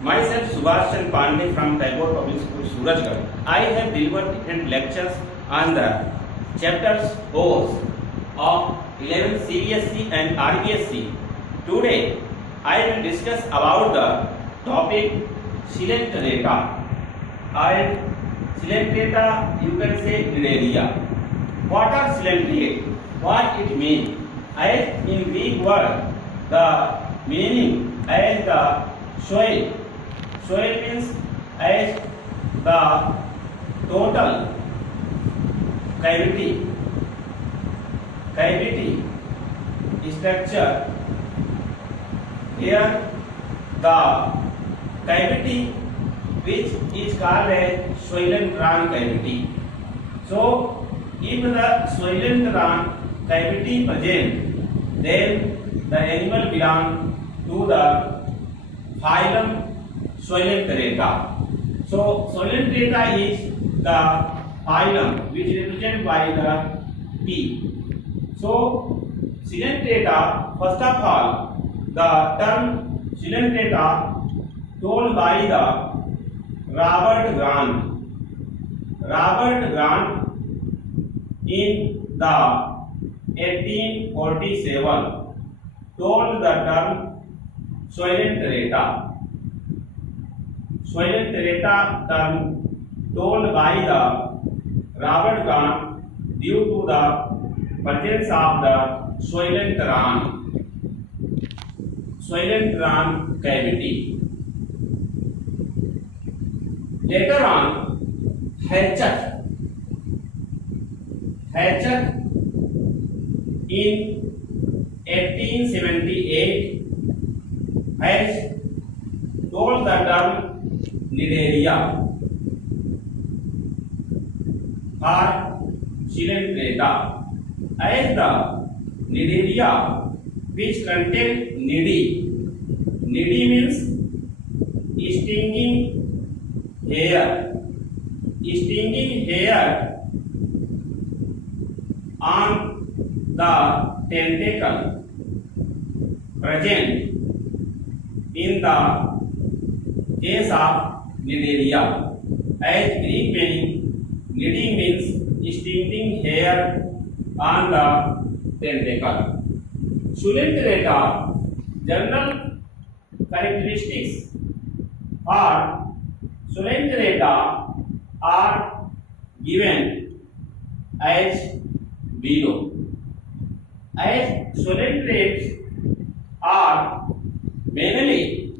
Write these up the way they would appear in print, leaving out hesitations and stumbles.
Myself Subhash Chandra Pandey from Tagore Public School, Surajgarh. I have delivered different lectures on the chapters O's of 11 CBSE and RBSE. Today, I will discuss about the topic Coelenterata. And Coelenterata, you can say Nidaria. What are coelenterate? What it means? As in Greek word, the meaning as the soil. Soil means as the total cavity structure. Here the cavity which is called as Coelenteran cavity. So if the Coelenteran cavity present, then the animal belong to the phylum Coelenterata. So Coelenterata is the phylum which is represented by the P. So Coelenterata, first of all, the term Coelenterata told by the Robert Grant. Robert Grant in the 1847 told the term Coelenterata. Coelenterata term told by the Robert Grant due to the presence of the Coelenteran cavity. Later on, Hatchett in 1878 has told the term Nidaria or Coelenterata as the Nidaria which contain nidi. Nidi means stinging hair. Stinging hair on the tentacle present in the case of Nidaria. As Greek meaning, nidi means stinging hair on the tentacle. Coelenterata general characteristics for Coelenterata are given as below. As coelenterates are mainly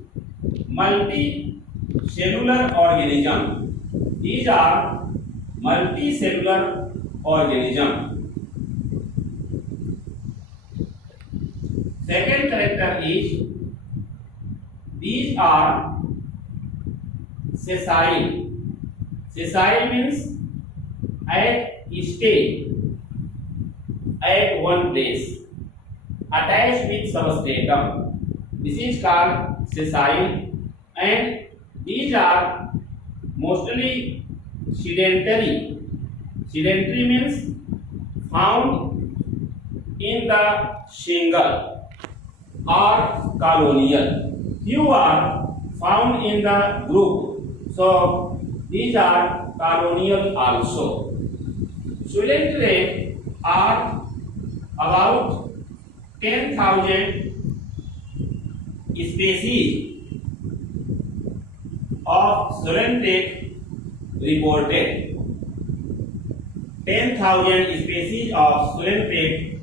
multicellular organism. These are multicellular organism. Second character is these are sessile. Sessile means stay at one place, attached with substratum. This is called sessile, and these are mostly sedentary. Sedentary means found in the shingle or colonial. Few are found in the group. So these are colonial also. Coelenterate are about 10,000 species of coelenterate reported. 10,000 species of coelenterate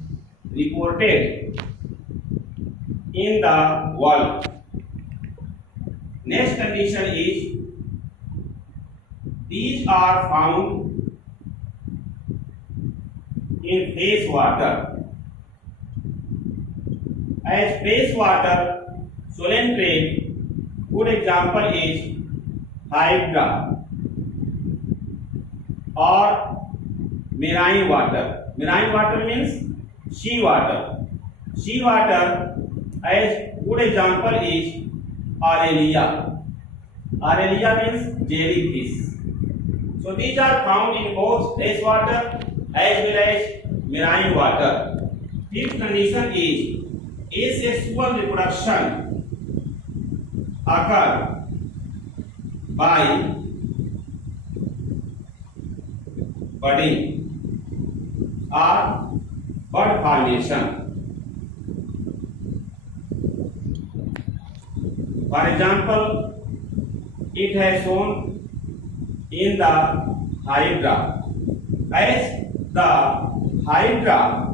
reported in the world. Next condition is these are found in fresh water. As fresh water coelenterate, good example is hydra or marine water. Marine water means sea water. Sea water, as good example is Aurelia. Aurelia means jellyfish. So these are found in both fresh water as well as marine water. Fifth condition is asexual reproduction occur by budding or bud formation. For example, it has shown in the hydra, as the hydra,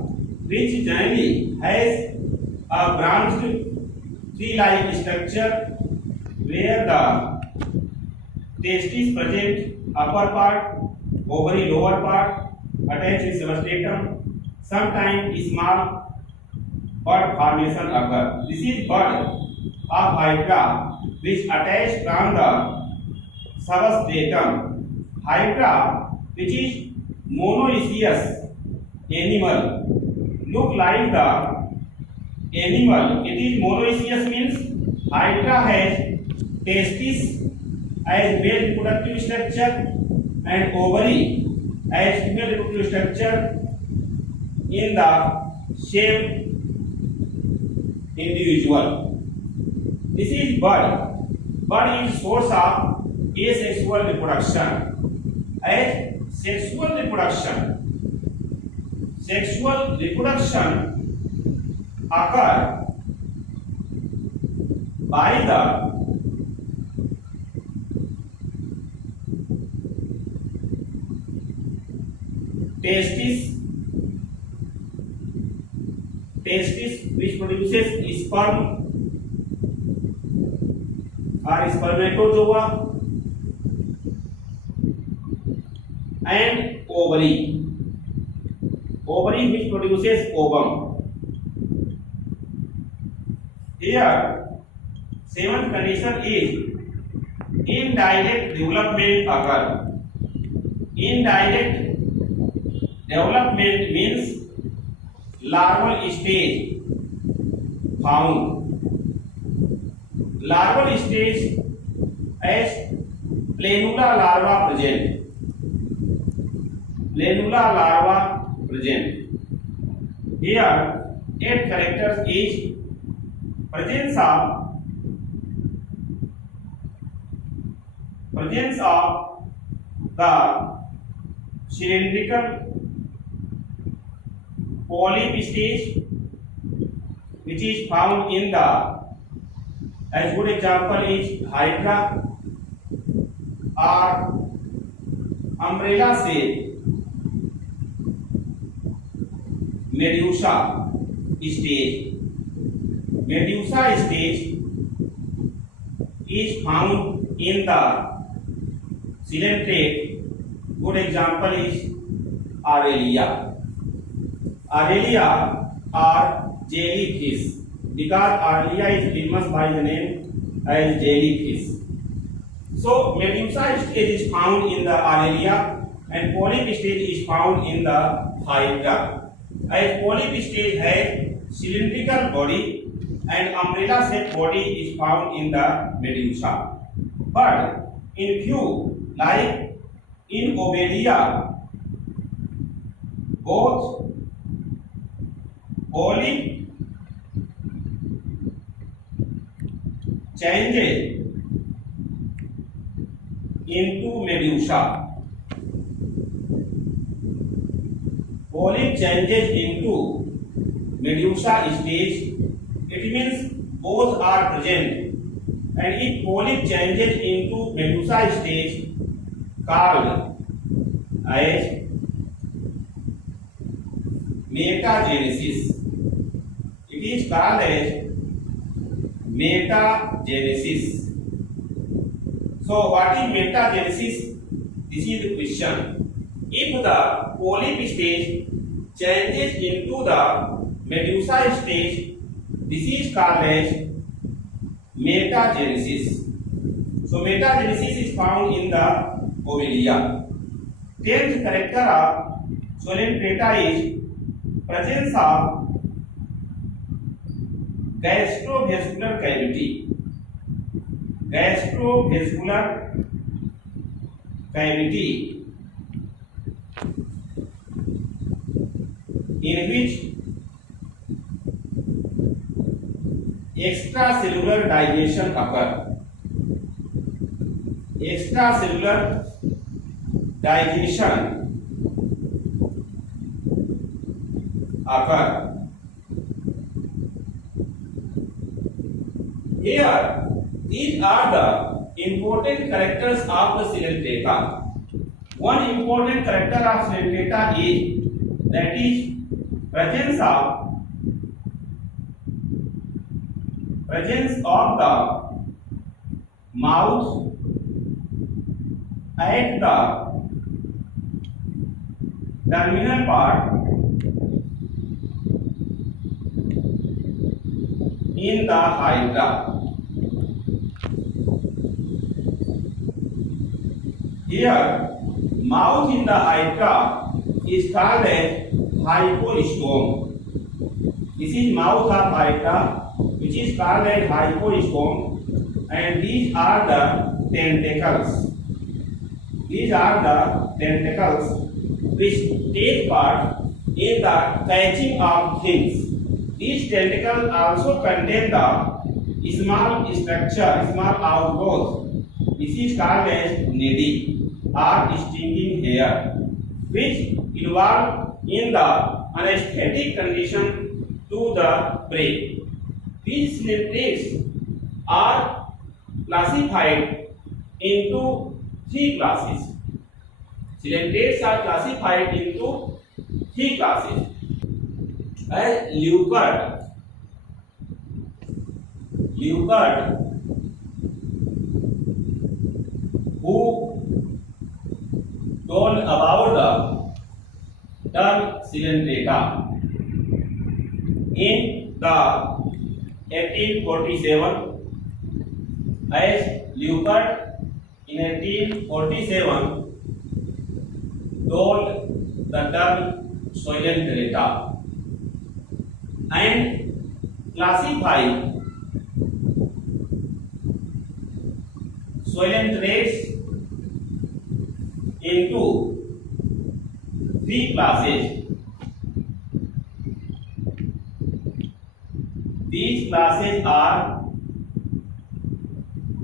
which generally has a branched tree-like structure where the testis present upper part, ovary lower part, attached with substratum. Sometimes small bud formation occur. This is bud of hydra which attached from the substratum. Hydra, which is monoecious animal, look like the animal. It is monoecious means hydra has testis as male reproductive structure and ovary as female reproductive structure in the same individual. This is bud. Bud is source of asexual reproduction. As sexual reproduction occur by the testis which produces sperm or spermatozoa and ovary which produces ovum. Here seventh condition is indirect development occur. Indirect development means larval stage found. Larval stage as planula larva present. Planula larva present. Here 8 characters is presence of the cylindrical polyp stage which is found in the, as good example is hydra or umbrella shape medusa stage. Medusa stage is found in the cylindrate. Good example is Aurelia. Aurelia are jellyfish because Aurelia is famous by the name as jellyfish. So medusa stage is found in the Aurelia and polyp stage is found in the hydra. As polyp stage has cylindrical body and umbrella shaped body is found in the medusa. But in few, like in Obelia, both polyp changes into medusa. Polyp changes into medusa stage. It means both are present, and if polyp changes into medusa stage called as metagenesis. It is called as metagenesis. So what is metagenesis? This is the question. If the polyp stage changes into the medusa stage, this is called as metagenesis. So metagenesis is found in the Obelia. 10th character of Solentrata is presence of gastrovascular cavity. Gastrovascular cavity in which extracellular digestion occur. extracellular digestion occur. Here, these are the important characters of the Coelenterata. One important character of Coelenterata is that is presence of the mouth at the terminal part in the hydra. Here, mouth in the hydra is called as hypostome. This is mouth of hydra, which is called as hypostome, and these are the tentacles. These are the tentacles which take part in the catching of things. These tentacles also contain the small structure, small outgrowth. This is called as nidhi or stinging hair, which involve in the anesthetic condition to the prey. These coelentrates are classified into three classes. Coelentrates are classified into three classes. As leucard who told about the term Coelenterata in the 1847. As Leucard in 1847 told the term Coelenterata and classified Coelentrates into three classes. These classes are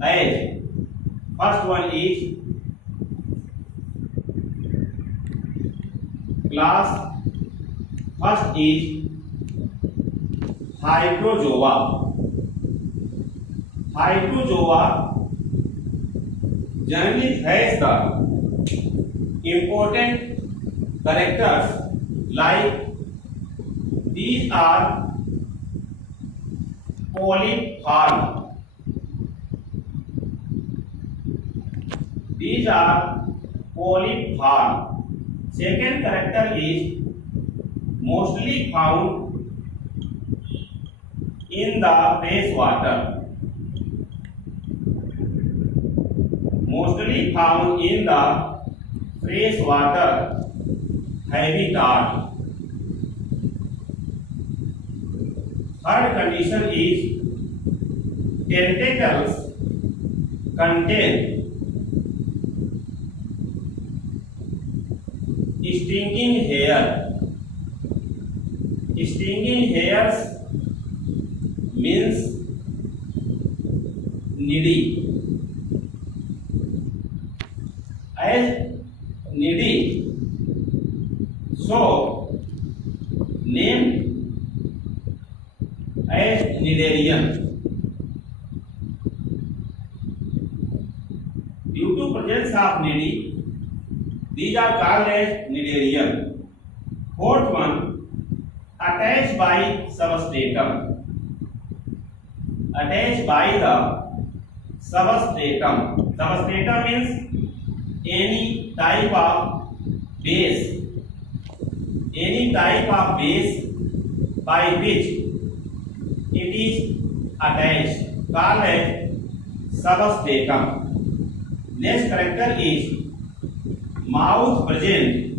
as first one is class first is Hydrozoa. Hydrozoa generally has the important characters like these are polyform. These are polyform. Second character is mostly found in the fresh water. Mostly found in the fresh water habitat. Third condition is tentacles contain stinging hair. Stinging hairs means nidhi. As nidhi, so named as nidarian. Due to presence of nidhi, these are called as nidarian. Fourth one, attached by substratum. Attached by the substratum. Substratum means any type of base. Any type of base by which it is attached, called as substratum. Next character is mouth present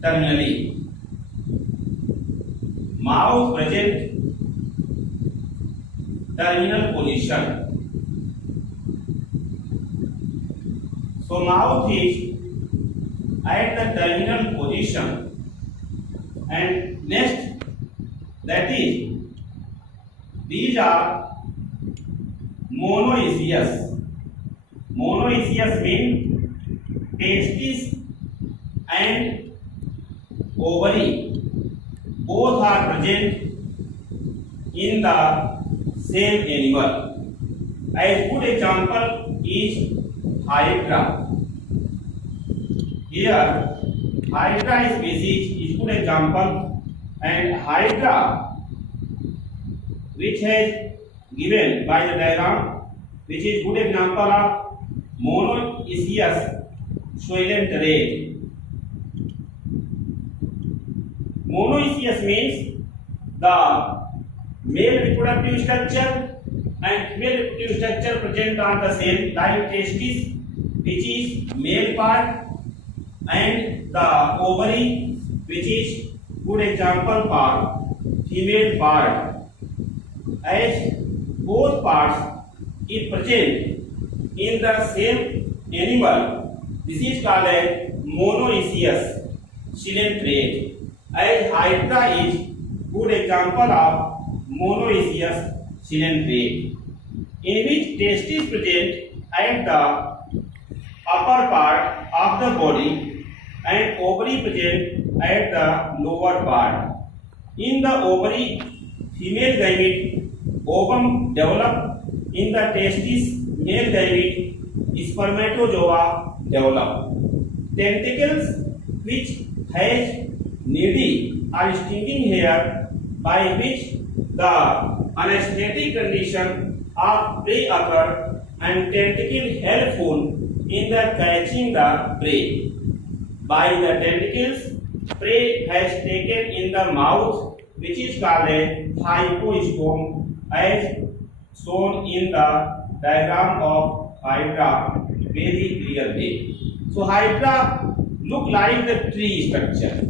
terminally. Mouth present terminal position. So mouth is at the terminal position, and next that is these are monoecious. Monoecious means testis and ovary both are present in the same animal. A good example is Hydra. Here, Hydra species is good example, and Hydra, which has given by the diagram, which is good example of monoecious swollen red. Monoecious means the male reproductive structure and female reproductive structure present on the same, like testis, which is male part, and the ovary, which is good example for female part. As both parts is present in the same animal, this is called as monoecious ciliate. As Hydra is good example of monoecious ciliate, in which testis present at the upper part of the body and ovary present at the lower part. In the ovary, female gamete ovum develop. In the testis, male gamete spermatozoa develop. Tentacles which has needy or stinging hair, by which the anesthetic condition of prey occur, and tentacle helpful in the catching the prey. By the tentacles, prey has taken in the mouth, which is called a hypostome, as shown in the diagram of Hydra very clearly. So Hydra look like the tree structure,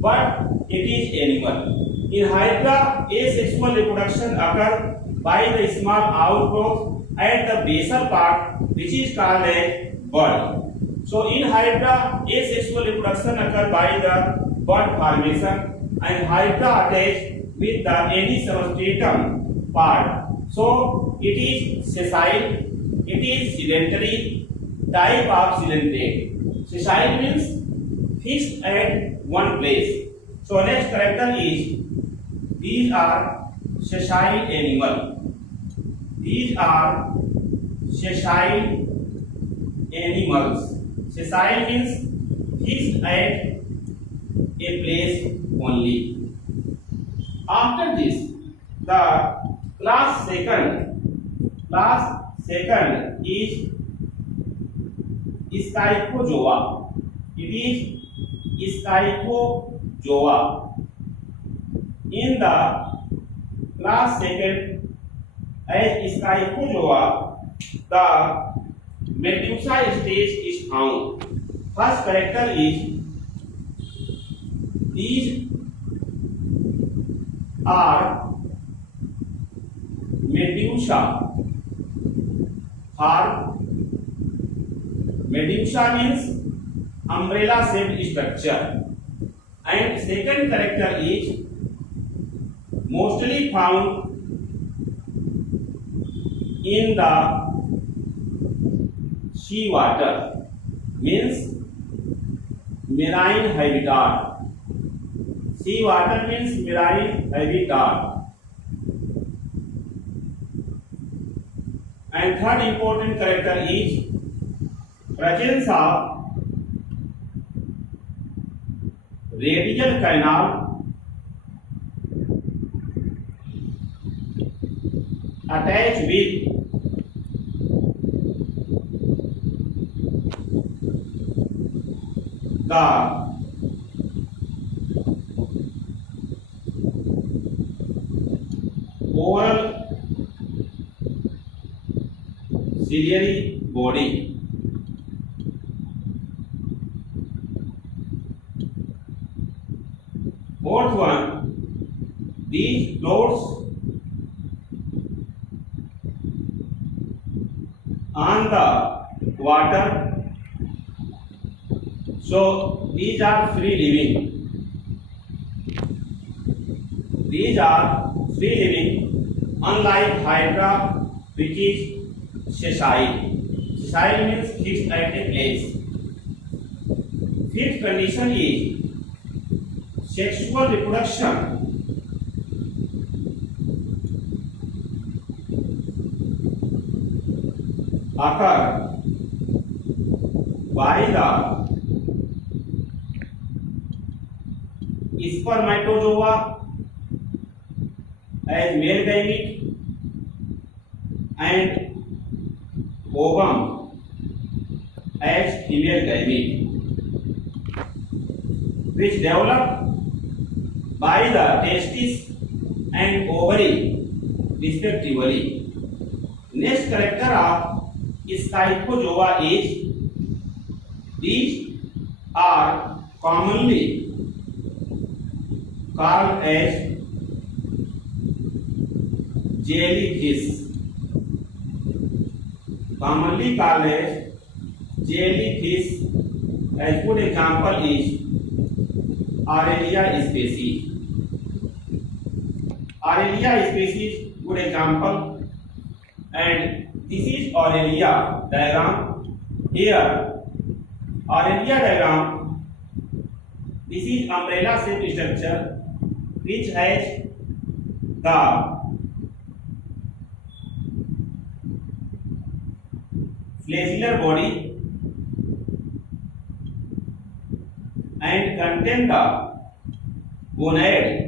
but it is animal. In Hydra, asexual reproduction occur by the small outgrowth at the basal part, which is called a bud. So in Hydra, asexual reproduction occur by the bud formation, and Hydra attached with the any substratum part. So it is sessile, it is sedentary type of ciliate. Sessile means fixed at one place. So next character is, these are sessile animal. These are sessile animals. Sessile means fixed at a place only. After this, the class second is Scyphozoa. It is Scyphozoa. In the class second as Scyphozoa, the Medusa stage is found. First character is, these are Medusa. For Medusa means umbrella shaped structure, and second character is mostly found in the sea water, means marine habitat. Sea water means marine habitat. And third important character is presence of radial canal attached with the oral ciliary body. Fourth one, these floats on the water, so these are free living. These are free living, unlike Hydra, which is sessile. Style means fixed at a place. Fifth condition is sexual reproduction occur by the spermatozoa as male gamete and ovum as female gamete, which develop by the testis and ovary respectively. Next character of scyphozoa is these are commonly called as jellyfish. Commonly called as jellyfish. As good example is Aurelia species. Aurelia species good example, and this is Aurelia diagram. Here Aurelia diagram, this is umbrella shaped structure which has the flagellar body and contain the gonad.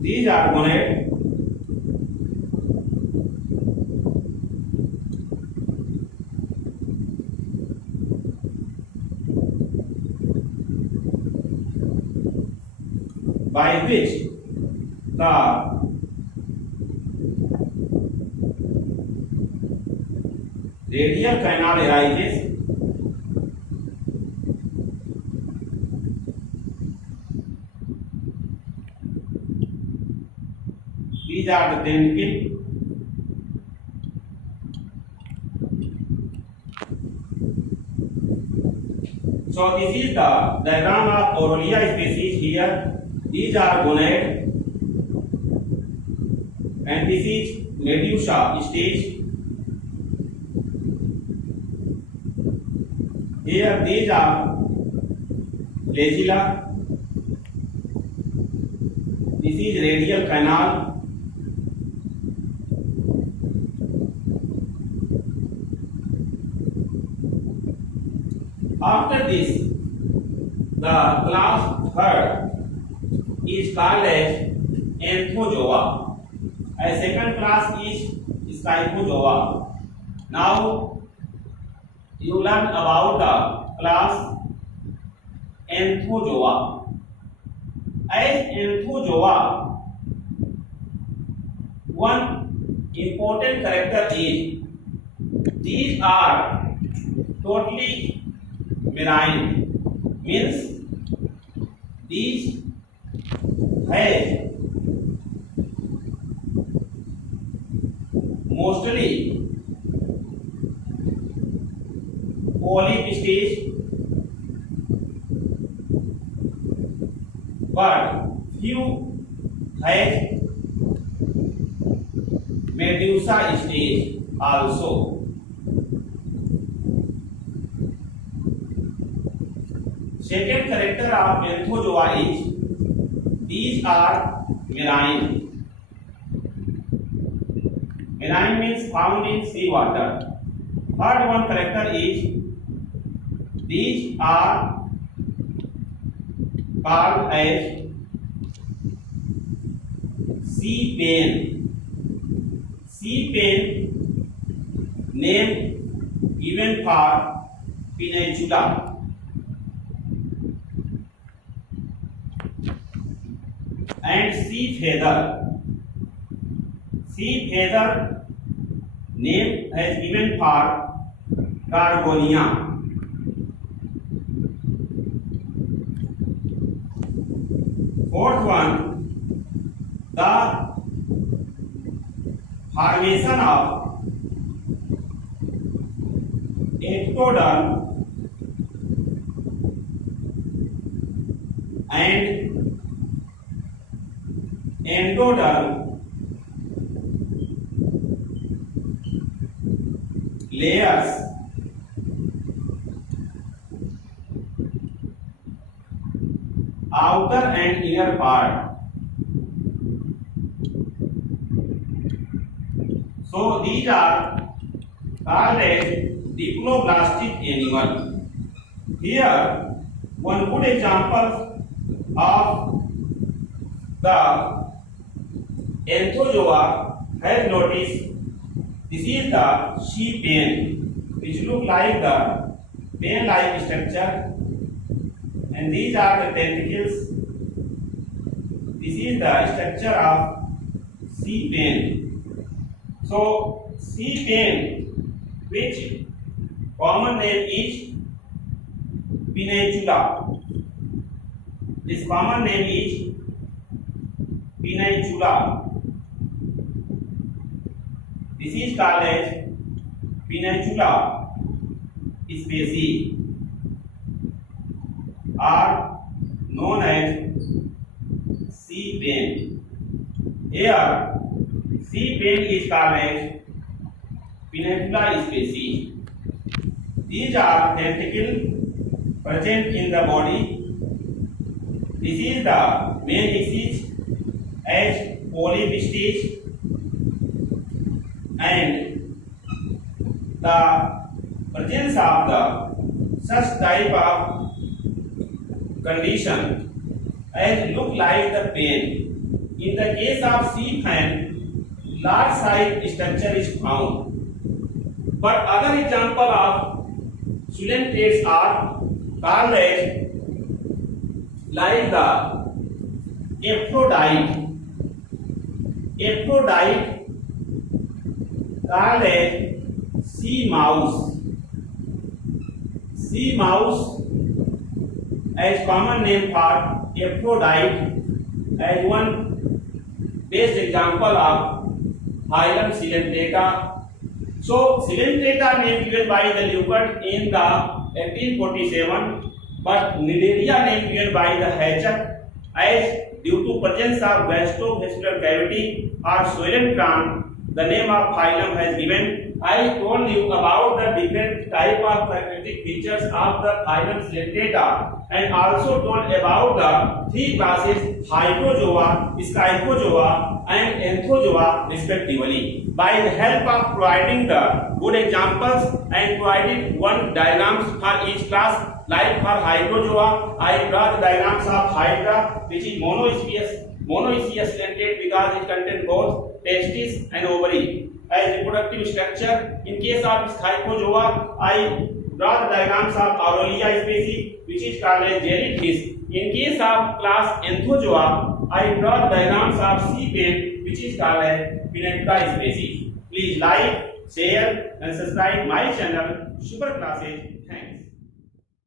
These are gonad. By which the radial canal arises. These are the tentacle. So this is the diagram of Aurelia species. Here these are gonad and this is medusa stage. Here these are flagella. This is radial canal. After this, the class third is called as Anthozoa. A second class is Scyphozoa. Now you learn about the class Anthozoa. As Anthozoa, one important character is these are totally marine, means these have mostly polyp stage, but few have medusa stage also. Second character of Anthozoa is these are marine. Marine means found in sea water. Third one character is these are called as sea pen. Sea pen name given for peninsula. And sea feather. Sea feather name has given for Gorgonia. Fourth one, the formation of ectoderm and endoderm layers outer and inner part. So these are called as diploblastic animal. Here one good example of the Anthozoa has noticed. This is the sheep pen, which look like the pen-like structure, and these are the tentacles. This is the structure of sea pen. So sea pen, which common name is Peninsula. This common name is Peninsula. This is called as Peninsula species, are known as sea pen. Here, sea pen is called as Peninsula species. These are tentacles present in the body. This is the main species as polyp stage, and the presence of the such type of condition as look like the pen. In the case of sea pen, large size structure is found. But other example of coelentrates are called as like the Aphrodite. Aphrodite called as sea mouse. Sea mouse as common name for Aphrodite as one best example of phylum Coelentrata. So Coelentrata name given by the Leucard in the 1847, but Cnidaria name given by the Hatchett as due to presence of gastrovascular cavity or coelentron, the name of phylum has given. I told you about the different type of characteristic features of the phylum Coelentrata, and also told about the three classes Hydrozoa, Scyphozoa and Anthozoa respectively. By the help of providing the good examples and provided one diagrams for each class, like for Hydrozoa, I draw the diagrams of Hydra, which is monoecious coelentrate because it contains both testis and ovary as reproductive structure. In case of Scyphozoa, I draw the diagrams of Aurelia species, which is called as jellyfish. In case of class Anthozoa, I draw the diagrams of sea pen, which is called as Peninsula species. Please like, share and subscribe my channel Super Classes.